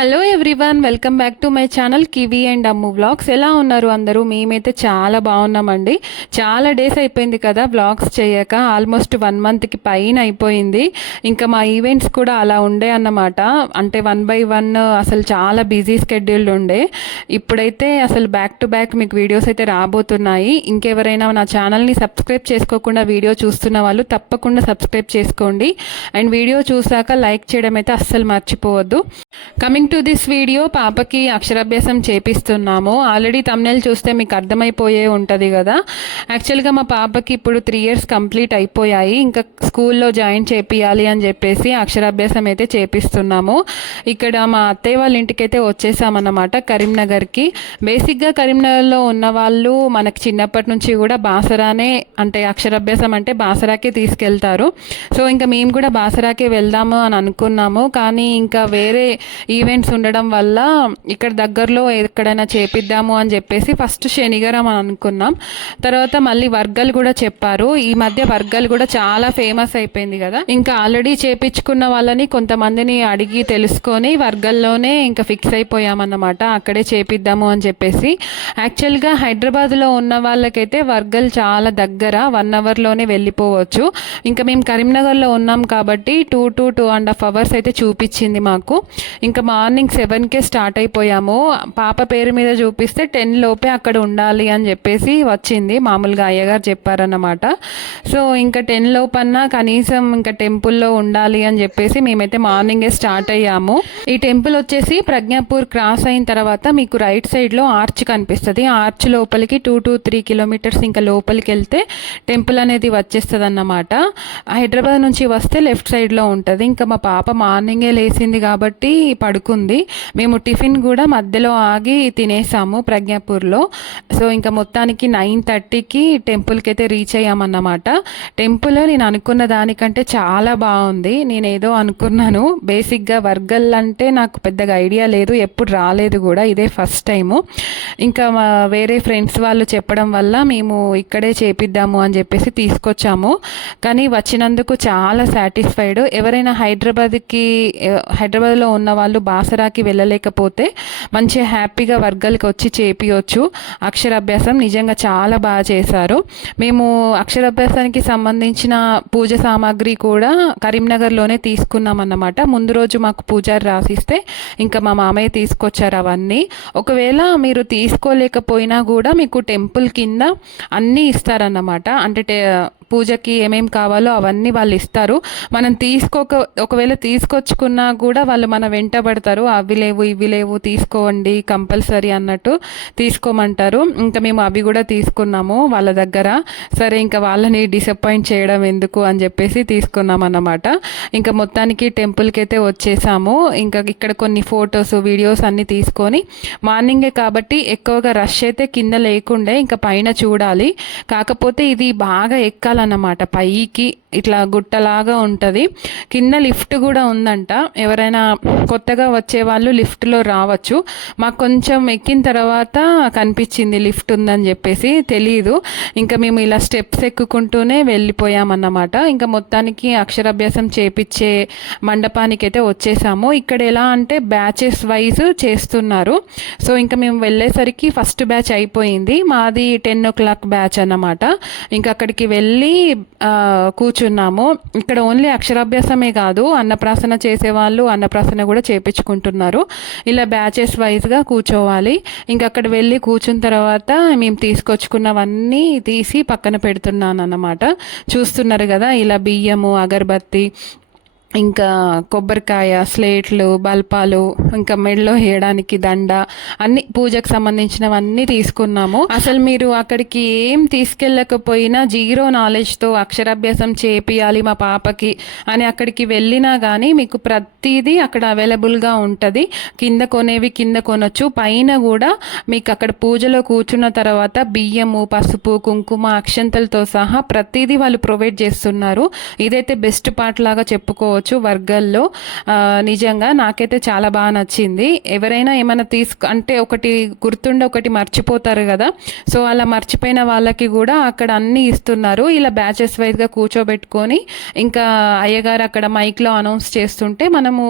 Hello everyone, welcome back to my channel kiwi and Ammu vlogs. ఎలా ఉన్నారు అందరూ? మేమైతే చాలా బాగున్నామండి. చాలా డేస్ అయిపోయింది కదా వ్లాగ్స్ చేయక, ఆల్మోస్ట్ 1 మంత్కి పైన అయిపోయింది. ఇంకా మా ఈవెంట్స్ కూడా అలా ఉండే అన్నమాట. అంటే 1 by 1 అసలు చాలా బిజీ స్కెడ్యూల్ ఉండే. ఇప్పుడైతే అసలు బ్యాక్ టు బ్యాక్ మీకు వీడియోస్ అయితే రాబోతున్నాయి. ఇంకెవరైనా నా ఛానల్ని సబ్స్క్రైబ్ చేసుకోకుండా వీడియో చూస్తున్న వాళ్ళు తప్పకుండా సబ్స్క్రైబ్ చేసుకోండి. అండ్ వీడియో చూసాక లైక్ చేయడం అయితే అస్సలు మర్చిపోవద్దు. కమింగ్ టు దిస్ వీడియో, పాపకి అక్షరాభ్యాసం చేపిస్తున్నాము. ఆల్రెడీ తమ్నెల్ చూస్తే మీకు అర్థమైపోయే ఉంటుంది కదా. యాక్చువల్గా మా పాపకి ఇప్పుడు 3 years కంప్లీట్ అయిపోయాయి. ఇంకా స్కూల్లో జాయిన్ చేపియాలి అని చెప్పేసి అక్షరాభ్యాసం అయితే చేపిస్తున్నాము. ఇక్కడ మా అత్తయ్య వాళ్ళ ఇంటికైతే వచ్చేసామన్నమాట, కరీంనగర్కి. బేసిక్గా కరీంనగర్లో ఉన్న వాళ్ళు మనకి చిన్నప్పటి నుంచి కూడా బాసరానే, అంటే అక్షరాభ్యాసం అంటే బాసరాకే తీసుకెళ్తారు. సో ఇంకా మేము కూడా బాసరాకే వెళ్దాము అని అనుకున్నాము. కానీ ఇంకా వేరే ఈవెంట్స్ ఉండడం వల్ల ఇక్కడ దగ్గరలో ఎక్కడైనా చేపిద్దాము అని చెప్పేసి ఫస్ట్ శనిగారం అని అనుకున్నాం. తర్వాత మళ్ళీ వర్గల్ కూడా చెప్పారు. ఈ మధ్య వర్గల్ కూడా చాలా ఫేమస్ అయిపోయింది కదా. ఇంకా ఆల్రెడీ చేపించుకున్న వాళ్ళని కొంతమందిని అడిగి తెలుసుకొని వర్గల్లోనే ఇంకా ఫిక్స్ అయిపోయామన్నమాట, అక్కడే చేపిద్దాము అని చెప్పేసి. యాక్చువల్గా హైదరాబాద్లో ఉన్న వాళ్ళకైతే వర్గల్ చాలా దగ్గర, 1 hourలోనే వెళ్ళిపోవచ్చు. ఇంకా మేము కరీంనగర్లో ఉన్నాం కాబట్టి 2 to 2.5 hours అయితే చూపించింది మాకు. ఇంకా మార్నింగ్ 7కే స్టార్ట్ అయిపోయాము. పాప పేరు మీద చూపిస్తే 10 లోపే అక్కడ ఉండాలి అని చెప్పేసి వచ్చింది, మామూలుగా అయ్యగారు చెప్పారన్నమాట. సో ఇంకా 10 లోపన్నా కనీసం ఇంకా టెంపుల్లో ఉండాలి అని చెప్పేసి మేమైతే మార్నింగే స్టార్ట్ అయ్యాము. ఈ టెంపుల్ వచ్చేసి ప్రజ్ఞాపూర్ క్రాస్ అయిన తర్వాత మీకు రైట్ సైడ్లో ఆర్చ్ కనిపిస్తుంది. ఆర్చ్ లోపలికి 2 to 3 kilometers ఇంకా లోపలికి వెళ్తే టెంపుల్ అనేది వచ్చేస్తుంది అన్నమాట. హైదరాబాద్ నుంచి వస్తే లెఫ్ట్ సైడ్లో ఉంటుంది. ఇంకా మా పాప మార్నింగే లేచింది కాబట్టి పడుకుంది. మేము టిఫిన్ కూడా మధ్యలో ఆగి తినేసాము ప్రజ్ఞాపూర్లో. సో ఇంకా మొత్తానికి 9:30కి టెంపుల్కి అయితే రీచ్ అయ్యామన్నమాట. టెంపుల్ నేను అనుకున్న దానికంటే చాలా బాగుంది. నేను ఏదో అనుకున్నాను, బేసిక్గా వర్గల్ అంటే నాకు పెద్దగా ఐడియా లేదు, ఎప్పుడు రాలేదు కూడా, ఇదే ఫస్ట్ టైము. ఇంకా వేరే ఫ్రెండ్స్ వాళ్ళు చెప్పడం వల్ల మేము ఇక్కడే చేపిద్దాము అని చెప్పేసి తీసుకొచ్చాము. కానీ వచ్చినందుకు చాలా సాటిస్ఫైడ్. ఎవరైనా హైదరాబాద్లో ఉన్న వాళ్ళు బాసరాకి వెళ్ళలేకపోతే మంచిగా హ్యాపీగా వర్గల్కి వచ్చి చేపియొచ్చు అక్షరాభ్యాసం. నిజంగా చాలా బాగా చేశారు. మేము అక్షరాభ్యాసానికి సంబంధించిన పూజ సామాగ్రి కూడా కరీంనగర్లోనే తీసుకున్నాం అన్నమాట. ముందు రోజు మాకు పూజారి రాసిస్తే ఇంకా మా మామయ్య తీసుకొచ్చారు అవన్నీ. ఒకవేళ మీరు తీసుకోలేకపోయినా కూడా మీకు టెంపుల్ కింద అన్నీ ఇస్తారన్నమాట. అంటే పూజకి ఏమేమి కావాలో అవన్నీ వాళ్ళు ఇస్తారు. మనం ఒకవేళ తీసుకొచ్చుకున్నా కూడా వాళ్ళు మన వెంటబడతారు, అవి లేవు ఇవి లేవు తీసుకోండి కంపల్సరీ అన్నట్టు తీసుకోమంటారు. ఇంకా మేము అవి కూడా తీసుకున్నాము వాళ్ళ దగ్గర. సరే ఇంకా వాళ్ళని డిసప్పాయింట్ చేయడం ఎందుకు అని చెప్పేసి తీసుకున్నాం అన్నమాట. ఇంకా మొత్తానికి టెంపుల్కి అయితే వచ్చేసాము. ఇంకా ఇక్కడ కొన్ని ఫొటోస్ వీడియోస్ అన్నీ తీసుకొని, మార్నింగే కాబట్టి ఎక్కువగా రష్ అయితే కింద లేకుండే, ఇంకా పైన చూడాలి. కాకపోతే ఇది బాగా ఎక్కాలన్నమాట పైకి, ఇట్లా గుట్టలాగా ఉంటుంది. కింద లిఫ్ట్ కూడా ఉందంట. ఎవరైనా కొత్తగా వచ్చే వాళ్ళు లిఫ్ట్లో రావచ్చు. మాకు కొంచెం ఎక్కిన తర్వాత కనిపించింది లిఫ్ట్ ఉందని చెప్పేసి, తెలీదు. ఇంకా మేము ఇలా స్టెప్స్ ఎక్కుకుంటూనే వెళ్ళిపోయామన్నమాట. ఇంకా మొత్తానికి అక్షరాభ్యాసం చేపించే మండపానికి అయితే వచ్చేసాము. ఇక్కడ ఎలా అంటే బ్యాచెస్ వైజ్ చేస్తున్నారు. సో ఇంకా మేము వెళ్ళేసరికి ఫస్ట్ బ్యాచ్ అయిపోయింది. మాది 10 o'clock బ్యాచ్ అన్నమాట. ఇంకా అక్కడికి వెళ్ళి కూర్చున్నాము. ఇక్కడ ఓన్లీ అక్షరాభ్యాసమే కాదు, అన్నప్రాసన చేసేవాళ్ళు అన్నప్రాసన కూడా చేపించుకుంటున్నారు. ఇలా బ్యాచెస్ వైజ్గా కూర్చోవాలి. ఇంకా అక్కడ వెళ్ళి కూర్చున్న తర్వాత మేము తీసుకొచ్చుకున్నవన్నీ తీసి పక్కన పెడుతున్నాను అన్నమాట. చూస్తున్నారు కదా, ఇలా బియ్యము, అగరబత్తి, ఇంకా కొబ్బరికాయ, స్లేట్లు, బల్పాలు, ఇంకా మెడలో వేయడానికి దండ, అన్ని పూజకు సంబంధించినవన్నీ తీసుకున్నాము. అసలు మీరు అక్కడికి ఏం తీసుకెళ్ళకపోయినా జీరో నాలెడ్జ్తో అక్షరాభ్యాసం చేపియాలి మా పాపకి అని అక్కడికి వెళ్ళినా కానీ మీకు ప్రతిదీ అక్కడ అవైలబుల్గా ఉంటుంది. కింద కొనేవి కింద కొనొచ్చు. పైన కూడా మీకు అక్కడ పూజలో కూర్చున్న తర్వాత బియ్యము, పసుపు, కుంకుమ, అక్షంతలతో సహా ప్రతిదీ వాళ్ళు ప్రొవైడ్ చేస్తున్నారు. ఇదైతే బెస్ట్ పార్ట్ లాగా చెప్పుకోవచ్చు. చెప్పుకోవచ్చు వర్గల్లో. నిజంగా నాకైతే చాలా బాగా నచ్చింది. ఎవరైనా ఏమైనా అంటే ఒకటి గుర్తుండి ఒకటి మర్చిపోతారు కదా, సో అలా మర్చిపోయిన వాళ్ళకి కూడా అక్కడ అన్నీ ఇస్తున్నారు. ఇలా బ్యాచెస్ వైజ్గా కూర్చోబెట్టుకొని ఇంకా అయ్యగారు అక్కడ మైక్లో అనౌన్స్ చేస్తుంటే మనము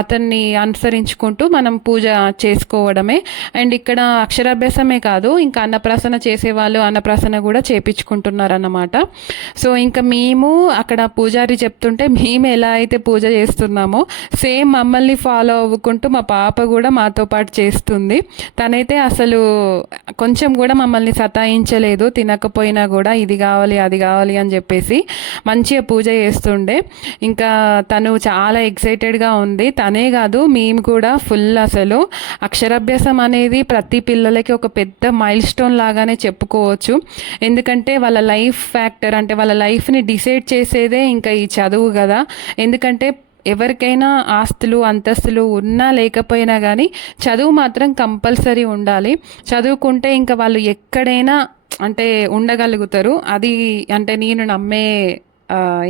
అతన్ని అనుసరించుకుంటూ మనం పూజ చేసుకోవడమే. అండ్ ఇక్కడ అక్షరాభ్యాసమే కాదు, ఇంకా అన్నప్రాసన చేసేవాళ్ళు అన్నప్రాసన కూడా చేపించుకుంటున్నారు అన్నమాట. సో ఇంకా మేము అక్కడ పూజారి చెప్తుంటే మేము ఎలా అయితే పూజ చేస్తున్నామో సేమ్ మమ్మల్ని ఫాలో అవ్వుకుంటూ మా పాప కూడా మాతో పాటు చేస్తుంది. తనైతే అసలు కొంచెం కూడా మమ్మల్ని సతాయించలేదు, తినకపోయినా కూడా ఇది కావాలి అది కావాలి అని చెప్పేసి మంచిగా పూజ చేస్తుండే. ఇంకా తను చాలా ఎక్సైటెడ్గా ఉంది. తనే కాదు మేము కూడా ఫుల్. అసలు అక్షరాభ్యాసం అనేది ప్రతి పిల్లలకి ఒక పెద్ద మైల్ స్టోన్ లాగానే చెప్పుకోవచ్చు. ఎందుకంటే వాళ్ళ లైఫ్ ఫ్యాక్టర్, అంటే వాళ్ళ లైఫ్ని డిసైడ్ చేసేదే ఇంకా ఈ చదువు కదా. ఎందుకంటే ఎవరికైనా ఆస్తులు అంతస్తులు ఉన్నా లేకపోయినా కానీ చదువు మాత్రం కంపల్సరీ ఉండాలి. చదువుకుంటే ఇంకా వాళ్ళు ఎక్కడైనా అంటే ఉండగలుగుతారు. అది అంటే నేను నమ్మే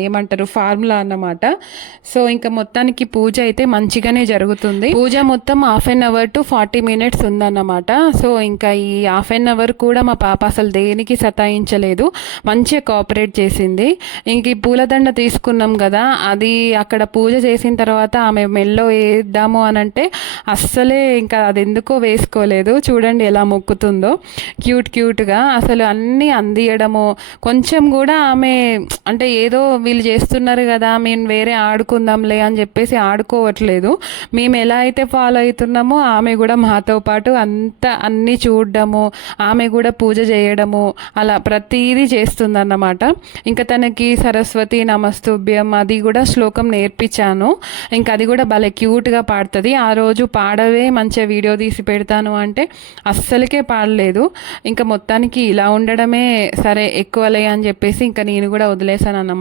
ఏమంటారు ఫార్ములా అన్నమాట. సో ఇంకా మొత్తానికి పూజ అయితే మంచిగానే జరుగుతుంది. పూజ మొత్తం 1/2 అవర్ టు 40 మినిట్స్ ఉందన్నమాట. సో ఇంకా ఈ 1/2 అవర్ కూడా మా పాప అసలు దేనికి సతాయించలేదు, మంచిగా కోఆపరేట్ చేసింది. ఇంక ఈ పూలదండ తీసుకున్నాం కదా, అది అక్కడ పూజ చేసిన తర్వాత ఆమె మెల్లో వేద్దాము అని అంటే అస్సలే ఇంకా అది ఎందుకో వేసుకోలేదు. చూడండి ఎలా మొక్కుతుందో క్యూట్గా. అసలు అన్నీ అందియడము, కొంచెం కూడా ఆమె అంటే ఏదో వీళ్ళు చేస్తున్నారు కదా మేము వేరే ఆడుకుందాంలే అని చెప్పేసి ఆడుకోవట్లేదు. మేము ఎలా అయితే ఫాలో అవుతున్నామో ఆమె కూడా మాతో పాటు అన్నీ చూడడము, ఆమె కూడా పూజ చేయడము, అలా ప్రతిదీ చేస్తుందన్నమాట. ఇంకా తనకి సరస్వతి నమస్తుభ్యం అది కూడా శ్లోకం నేర్పించాను. ఇంకా అది కూడా భలే క్యూట్గా పాడుతుంది. ఆ రోజు పాడవే మంచిగా వీడియో తీసి పెడతాను అంటే అస్సలకే పాడలేదు. ఇంకా మొత్తానికి ఇలా ఉండడమే సరే ఎక్కువలే అని చెప్పేసి ఇంకా నేను కూడా వదిలేసాను అన్నమాట.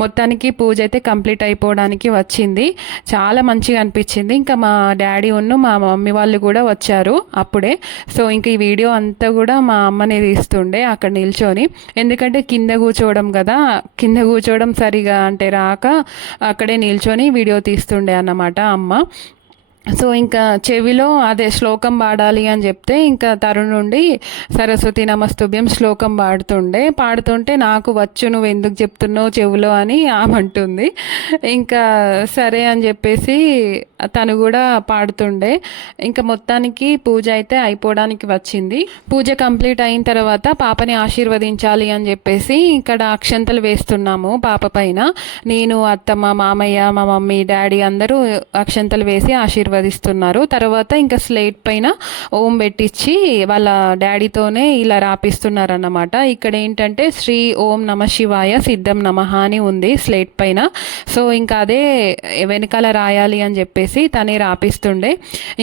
మొత్తానికి పూజ అయితే కంప్లీట్ అయిపోవడానికి వచ్చింది. చాలా మంచిగా అనిపించింది. ఇంకా మా డాడీ మా మమ్మీ వాళ్ళు కూడా వచ్చారు అప్పుడే. సో ఇంక ఈ వీడియో అంతా కూడా మా అమ్మనే తీస్తుండే అక్కడ నిల్చొని. ఎందుకంటే కింద కూర్చోవడం కదా, కింద కూర్చోవడం సరిగా అంటే రాక అక్కడే నిల్చొని వీడియో తీస్తుండే అన్నమాట అమ్మ. సో ఇంకా చెవిలో అదే శ్లోకం పాడాలి అని చెప్తే ఇంకా తరుణ్ నుండి సరస్వతి నమస్తుభ్యం శ్లోకం పాడుతుంటే నాకు వచ్చు, నువ్వు ఎందుకు చెప్తున్నావు చెవిలో అని ఆమంటుంది. ఇంకా సరే అని చెప్పేసి తను కూడా పాడుతుండే. ఇంకా మొత్తానికి పూజ అయితే అయిపోవడానికి వచ్చింది. పూజ కంప్లీట్ అయిన తర్వాత పాపని ఆశీర్వదించాలి అని చెప్పేసి ఇక్కడ అక్షంతలు వేస్తున్నాము పాప పైన. నేను అత్తమ్మ మామయ్య మా మమ్మీ డాడీ అందరూ అక్షంతలు వేసి ఆశీర్వదిస్తున్నారు. తర్వాత ఇంకా స్లేట్ పైన ఓం పెట్టించి వాళ్ళ డాడీతోనే ఇలా రాపిస్తున్నారు అన్నమాట. ఇక్కడ ఏంటంటే శ్రీ ఓం నమ శివాయ సిద్ధం నమః అని ఉంది స్లేట్ పైన. సో ఇంకా అదే వెనకాల రాయాలి అని చెప్పేసి తనే రాపిస్తుండే.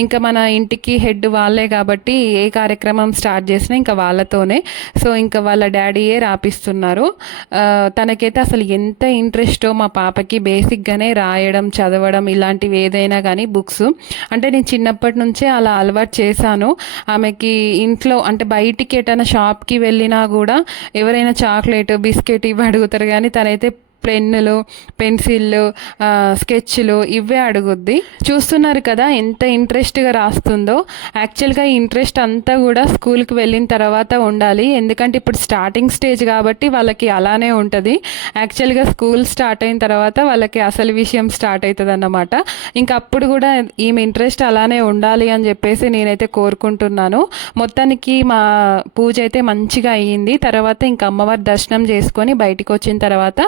ఇంకా మన ఇంటికి హెడ్ వాళ్ళే కాబట్టి ఏ కార్యక్రమం స్టార్ట్ చేసినా ఇంకా వాళ్ళతోనే. సో ఇంకా వాళ్ళ డాడీయే రాపిస్తున్నారు. తనకైతే అసలు ఎంత ఇంట్రెస్టో మా పాపకి బేసిక్గానే రాయడం చదవడం ఇలాంటివి ఏదైనా కానీ బుక్స్ అంటే నేను చిన్నప్పటి నుంచే అలా అలవాటు చేశాను ఆమెకి. ఇంట్లో అంటే బయటికి ఎటైనా షాప్కి వెళ్ళినా కూడా ఎవరైనా చాక్లెట్ బిస్కెట్ ఇవి అడుగుతారు, కానీ తనైతే పెన్నులు పెన్సిళ్ళు స్కెచ్లు ఇవే అడుగుద్ది. చూస్తున్నారు కదా ఎంత ఇంట్రెస్ట్గా రాస్తుందో. యాక్చువల్గా ఈ ఇంట్రెస్ట్ అంతా కూడా స్కూల్కి వెళ్ళిన తర్వాత ఉండాలి, ఎందుకంటే ఇప్పుడు స్టార్టింగ్ స్టేజ్ కాబట్టి వాళ్ళకి అలానే ఉంటుంది. యాక్చువల్గా స్కూల్ స్టార్ట్ అయిన తర్వాత వాళ్ళకి అసలు విషయం స్టార్ట్ అవుతుంది అన్నమాట. ఇంకా అప్పుడు కూడా ఈమె ఇంట్రెస్ట్ అలానే ఉండాలి అని చెప్పేసి నేనైతే కోరుకుంటున్నాను. మొత్తానికి మా పూజ అయితే మంచిగా అయ్యింది. తర్వాత ఇంకా అమ్మవారి దర్శనం చేసుకొని బయటికి వచ్చిన తర్వాత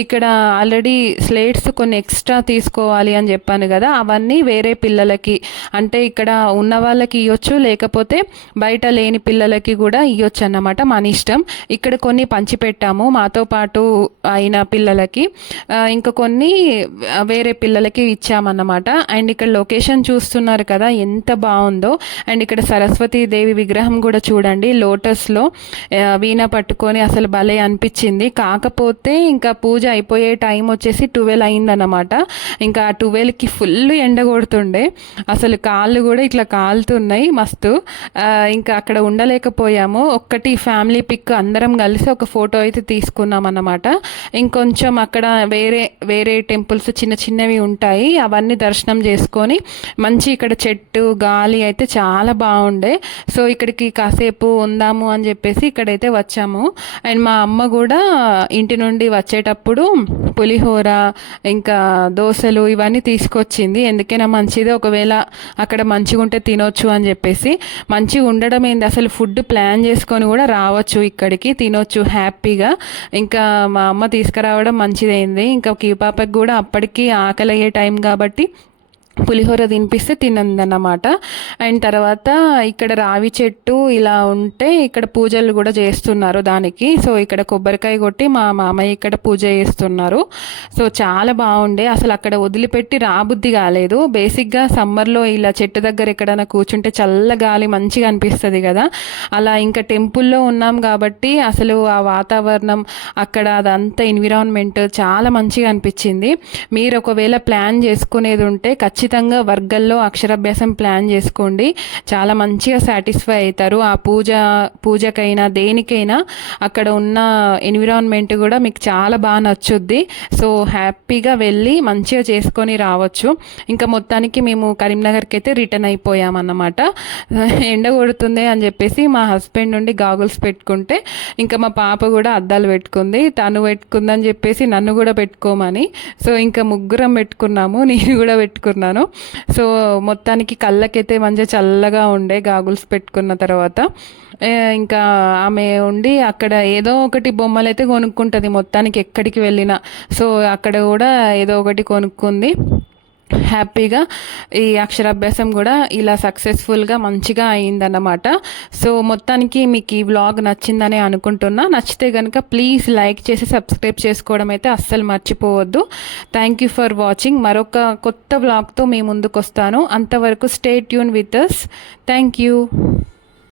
ఇక్కడ ఆల్రెడీ స్లేట్స్ కొన్ని ఎక్స్ట్రా తీసుకోవాలి అని చెప్పాను కదా, అవన్నీ వేరే పిల్లలకి అంటే ఇక్కడ ఉన్న వాళ్ళకి ఇవ్వచ్చు, లేకపోతే బయట లేని పిల్లలకి కూడా ఇవ్వచ్చు అన్నమాట, మన ఇష్టం. ఇక్కడ కొన్ని పంచిపెట్టాము మాతో పాటు అయిన పిల్లలకి, ఇంకా కొన్ని వేరే పిల్లలకి ఇచ్చామన్నమాట. అండ్ ఇక్కడ లొకేషన్ చూస్తున్నారు కదా ఎంత బాగుందో. అండ్ ఇక్కడ సరస్వతీ దేవి విగ్రహం కూడా చూడండి లోటస్లో వీణ పట్టుకొని అసలు భలే అనిపించింది. కాకపోతే ఇంకా పూజ అయిపోయే టైం వచ్చేసి 12 అయిందన్నమాట. ఇంకా 12కి ఫుల్ ఎండ కొడుతుండే, అసలు కాళ్ళు కూడా ఇట్లా కాలుతున్నాయి మస్తు. ఇంకా అక్కడ ఉండలేకపోయాము. ఒక్కటి ఫ్యామిలీ పిక్ అందరం కలిసి ఒక ఫోటో అయితే తీసుకున్నాం అన్నమాట. ఇంకొంచెం అక్కడ వేరే వేరే టెంపుల్స్ చిన్న చిన్నవి ఉంటాయి, అవన్నీ దర్శనం చేసుకొని మంచి ఇక్కడ చెట్టు గాలి అయితే చాలా బాగుండే. సో ఇక్కడికి కాసేపు ఉందాము అని చెప్పేసి ఇక్కడైతే వచ్చాము. అండ్ మా అమ్మ కూడా ఇంటి నుండి వచ్చేటప్పుడు పులిహోర ఇంకా దోశలు ఇవన్నీ తీసుకొచ్చింది. ఎందుకైనా మంచిది, ఒకవేళ అక్కడ మంచిగా ఉంటే తినొచ్చు అని చెప్పేసి. మంచిగా ఉండడం ఏంది, అసలు ఫుడ్ ప్లాన్ చేసుకొని కూడా రావచ్చు, ఇక్కడికి తినొచ్చు హ్యాపీగా. ఇంకా మా అమ్మ తీసుకురావడం మంచిదైంది. ఇంకా కీ పాపకి కూడా అప్పటికి ఆకలి అయ్యే టైం కాబట్టి పులిహోర తినిపిస్తే తినందన్నమాట. అండ్ తర్వాత ఇక్కడ రావి చెట్టు ఇలా ఉంటే ఇక్కడ పూజలు కూడా చేస్తున్నారు దానికి. సో ఇక్కడ కొబ్బరికాయ కొట్టి మా మామయ్య ఇక్కడ పూజ చేస్తున్నారు. సో చాలా బాగుండే, అసలు అక్కడ వదిలిపెట్టి రాబుద్ధి కాలేదు. బేసిక్గా సమ్మర్లో ఇలా చెట్టు దగ్గర ఎక్కడైనా కూర్చుంటే చల్ల గాలి మంచిగా అనిపిస్తుంది కదా, అలా ఇంకా టెంపుల్లో ఉన్నాం కాబట్టి అసలు ఆ వాతావరణం అక్కడ అదంతా ఎన్విరాన్మెంట్ చాలా మంచిగా అనిపించింది. మీరు ఒకవేళ ప్లాన్ చేసుకునేది ఉంటే ఖచ్చితంగా వర్గల్లో అక్షరాభ్యాసం ప్లాన్ చేసుకోండి, చాలా మంచిగా సాటిస్ఫై అవుతారు. ఆ పూజకైనా దేనికైనా అక్కడ ఉన్న ఎన్విరాన్మెంట్ కూడా మీకు చాలా బాగా నచ్చుద్ది. సో హ్యాపీగా వెళ్ళి మంచిగా చేసుకొని రావచ్చు. ఇంకా మొత్తానికి మేము కరీంనగర్కి అయితే రిటర్న్ అయిపోయామన్నమాట. ఎండ కొడుతుంది అని చెప్పేసి మా హస్బెండ్ నుండి గాగుల్స్ పెట్టుకుంటే ఇంకా మా పాప కూడా అద్దాలు పెట్టుకుంది. తను పెట్టుకుందని చెప్పేసి నన్ను కూడా పెట్టుకోమని, సో ఇంకా ముగ్గురం పెట్టుకున్నాము, నేను కూడా పెట్టుకున్నాను. సో మొత్తానికి కళ్ళకైతే మంచిగా చల్లగా ఉండే గాగుల్స్ పెట్టుకున్న తర్వాత. ఇంకా ఆమె ఉండి అక్కడ ఏదో ఒకటి బొమ్మలు అయితే కొనుక్కుంటుంది మొత్తానికి ఎక్కడికి వెళ్ళినా. సో అక్కడ కూడా ఏదో ఒకటి కొనుక్కుంది. హ్యాపీగా ఈ అక్షరాభ్యాసం కూడా ఇలా సక్సెస్ఫుల్గా మంచిగా అయిందన్నమాట. సో మొత్తానికి మీకు ఈ వ్లాగ్ నచ్చిందని అనుకుంటున్నా. నచ్చితే కనుక ప్లీజ్ లైక్ చేసి సబ్స్క్రైబ్ చేసుకోవడం అయితే అస్సలు మర్చిపోవద్దు. Thank you for watching. మరొక కొత్త వ్లాగ్తో మీ ముందుకు వస్తాను. అంతవరకు stay tuned with us. Thank you.